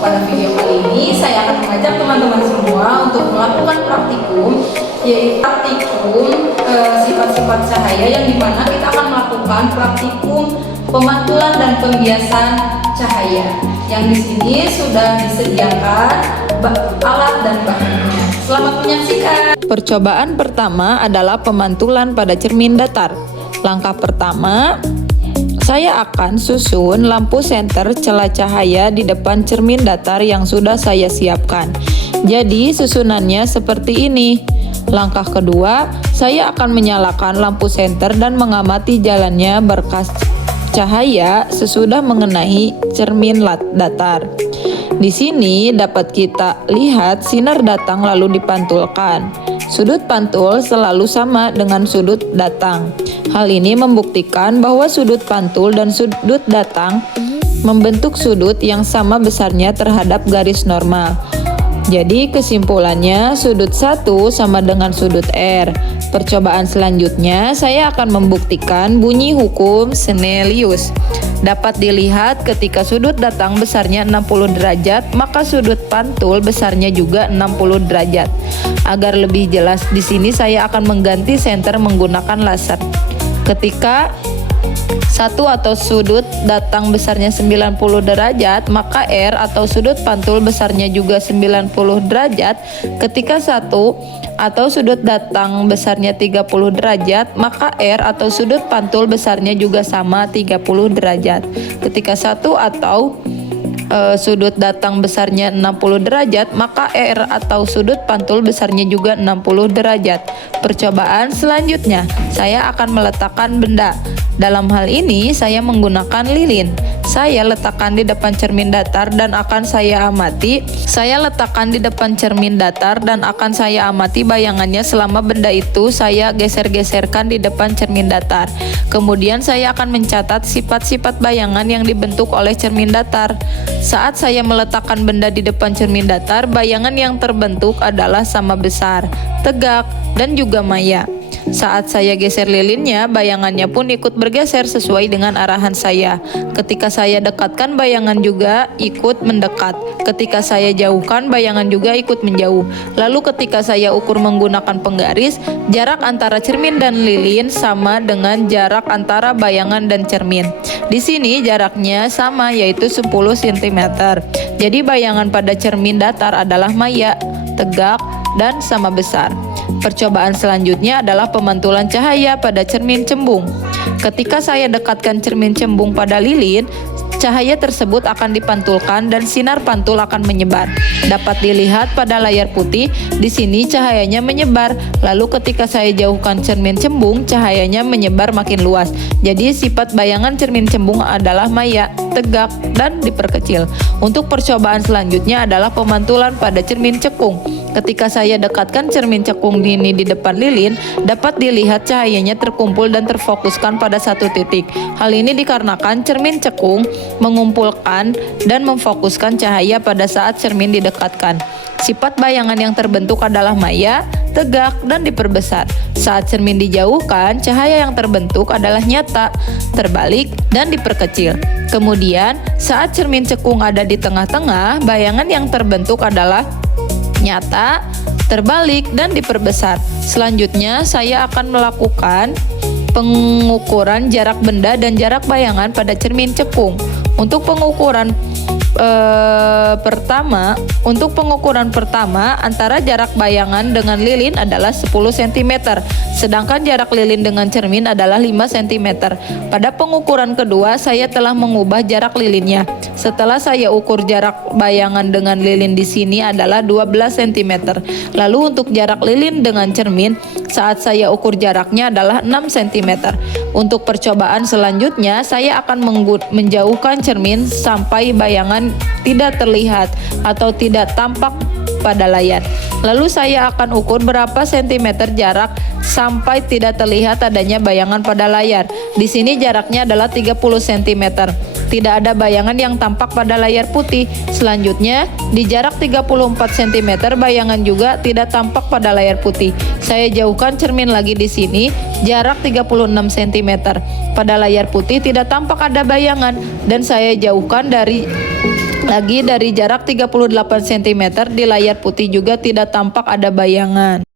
pada video kali ini saya akan mengajak teman-teman semua untuk melakukan praktikum, yaitu praktikum sifat-sifat cahaya, yang dimana kita akan melakukan praktikum pemantulan dan pembiasan cahaya. Yang di sini sudah disediakan alat dan bahannya. Selamat menyaksikan. Percobaan pertama adalah pemantulan pada cermin datar. Langkah pertama, saya akan susun lampu senter celah cahaya di depan cermin datar yang sudah saya siapkan. Jadi susunannya seperti ini. Langkah kedua, saya akan menyalakan lampu senter dan mengamati jalannya berkas cahaya sesudah mengenai cermin datar. Di sini dapat kita lihat sinar datang lalu dipantulkan. Sudut pantul selalu sama dengan sudut datang. Hal ini membuktikan bahwa sudut pantul dan sudut datang membentuk sudut yang sama besarnya terhadap garis normal. Jadi kesimpulannya sudut 1 sama dengan sudut R. Percobaan selanjutnya saya akan membuktikan bunyi hukum Snellius. Dapat dilihat ketika sudut datang besarnya 60 derajat, maka sudut pantul besarnya juga 60 derajat. Agar lebih jelas di sini saya akan mengganti senter menggunakan laser. Ketika satu atau sudut datang besarnya 90 derajat, maka R atau sudut pantul besarnya juga 90 derajat. Ketika satu atau sudut datang besarnya 30 derajat, maka R atau sudut pantul besarnya juga sama 30 derajat. Ketika satu atau sudut datang besarnya 60 derajat, maka R atau sudut pantul besarnya juga 60 derajat. Percobaan selanjutnya, saya akan meletakkan benda. Dalam hal ini saya menggunakan lilin. Saya letakkan di depan cermin datar dan akan saya amati. Saya letakkan di depan cermin datar dan akan saya amati bayangannya selama benda itu saya geser-geserkan di depan cermin datar. Kemudian saya akan mencatat sifat-sifat bayangan yang dibentuk oleh cermin datar. Saat saya meletakkan benda di depan cermin datar, bayangan yang terbentuk adalah sama besar, tegak, dan juga maya. Saat saya geser lilinnya, bayangannya pun ikut bergeser sesuai dengan arahan saya. Ketika saya dekatkan, bayangan juga ikut mendekat. Ketika saya jauhkan, bayangan juga ikut menjauh. Lalu ketika saya ukur menggunakan penggaris, jarak antara cermin dan lilin sama dengan jarak antara bayangan dan cermin. Di sini jaraknya sama, yaitu 10 cm. Jadi bayangan pada cermin datar adalah maya, tegak, dan sama besar. Percobaan selanjutnya adalah pemantulan cahaya pada cermin cembung. Ketika saya dekatkan cermin cembung pada lilin, cahaya tersebut akan dipantulkan dan sinar pantul akan menyebar. Dapat dilihat pada layar putih, di sini cahayanya menyebar. Lalu ketika saya jauhkan cermin cembung, cahayanya menyebar makin luas. Jadi sifat bayangan cermin cembung adalah maya, tegak, dan diperkecil. Untuk percobaan selanjutnya adalah pemantulan pada cermin cekung. Ketika saya dekatkan cermin cekung ini di depan lilin, dapat dilihat cahayanya terkumpul dan terfokuskan pada satu titik. Hal ini dikarenakan cermin cekung mengumpulkan dan memfokuskan cahaya pada saat cermin didekatkan. Sifat bayangan yang terbentuk adalah maya, tegak, dan diperbesar. Saat cermin dijauhkan, cahaya yang terbentuk adalah nyata, terbalik, dan diperkecil. Kemudian, saat cermin cekung ada di tengah-tengah, bayangan yang terbentuk adalah nyata, terbalik, dan diperbesar. Selanjutnya, saya akan melakukan pengukuran jarak benda dan jarak bayangan pada cermin cekung. Untuk pengukuran pertama antara jarak bayangan dengan lilin adalah 10 cm, sedangkan jarak lilin dengan cermin adalah 5 cm. Pada pengukuran kedua, saya telah mengubah jarak lilinnya. Setelah saya ukur jarak bayangan dengan lilin di sini adalah 12 cm. Lalu untuk jarak lilin dengan cermin, saat saya ukur jaraknya adalah 6 cm. Untuk percobaan selanjutnya, saya akan menjauhkan cermin sampai bayangan tidak terlihat atau tidak tampak pada layar. Lalu saya akan ukur berapa sentimeter jarak sampai tidak terlihat adanya bayangan pada layar. Di sini jaraknya adalah 30 cm. Tidak ada bayangan yang tampak pada layar putih. Selanjutnya, di jarak 34 cm bayangan juga tidak tampak pada layar putih. Saya jauhkan cermin lagi di sini, jarak 36 cm. Pada layar putih tidak tampak ada bayangan dan saya jauhkan dari Lagi dari jarak 38 cm di layar putih juga tidak tampak ada bayangan.